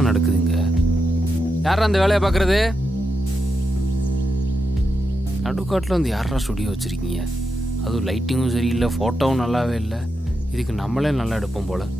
என்னடா நடக்குதுங்க? யாரா அந்த வேலையை பார்க்குறது? நடுக்காட்டில் வந்து யாரா ஸ்டுடியோ வச்சுருக்கீங்க? அதுவும் லைட்டிங்கும் சரியில்லை, ஃபோட்டோவும் நல்லாவே இல்லை. இதுக்கு நம்மளே நல்லா எடுப்போம் போல்.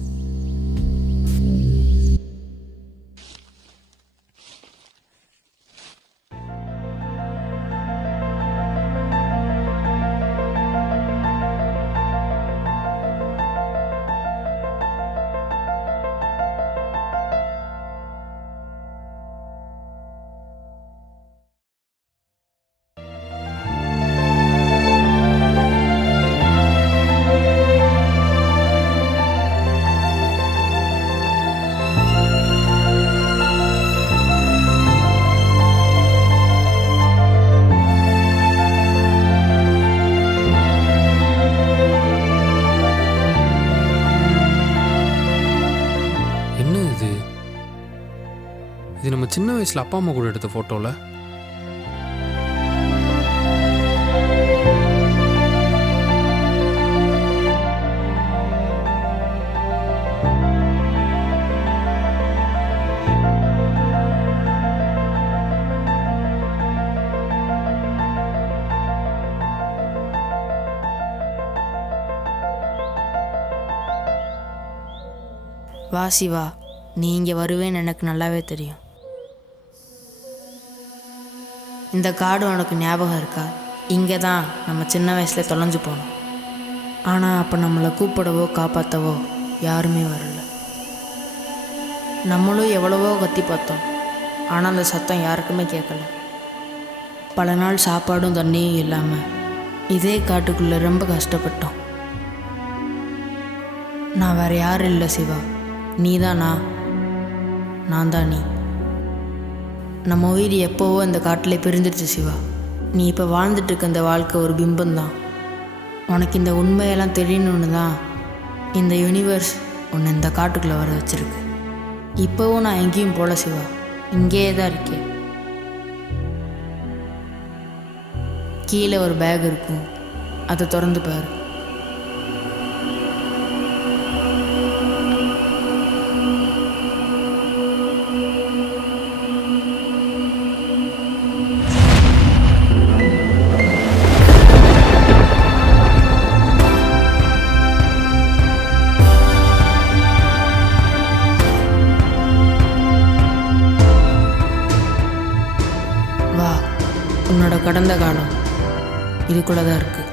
இது நம்ம சின்ன வயசில் அப்பா அம்மா கூட எடுத்த ஃபோட்டோவில். வா சிவா, நீ இங்கே வருவேன்னு எனக்கு நல்லாவே தெரியும். இந்த காடு உனக்கு ஞாபகம் இருக்கா? இங்கே தான் நம்ம சின்ன வயசில் தொலைஞ்சு போனோம். ஆனால் அப்போ நம்மளை கூப்பிடவோ காப்பாற்றவோ யாருமே வரல. நம்மளும் எவ்வளவோ கத்தி பார்த்தோம், ஆனால் அந்த சத்தம் யாருக்குமே கேட்கல. பல நாள் சாப்பாடும் தண்ணியும் இல்லாமல் இதே காட்டுக்குள்ளே ரொம்ப கஷ்டப்பட்டோம். நான் வேறு யாரும் இல்லை சிவா, நீ தான் நான் தான் நீ. நம்ம உயிர் எப்போவோ இந்த காட்டிலே பிரிஞ்சிருச்சு சிவா. நீ இப்போ வாழ்ந்துட்டு இருக்க இந்த வாழ்க்கை ஒரு பிம்பம்தான். உனக்கு இந்த உண்மையெல்லாம் தெரியணுன்னு தான் இந்த யூனிவர்ஸ் உன்னை இந்த காட்டுக்குள்ளே வர வச்சுருக்கு. இப்போவும் நான் எங்கேயும் போகல சிவா, இங்கேயே தான் இருக்கேன். கீழே ஒரு பேக் இருக்கும், அதை திறந்து பாரு. உன்னோட கடந்த காலம் இதுக்குள்ளே தான் இருக்குது.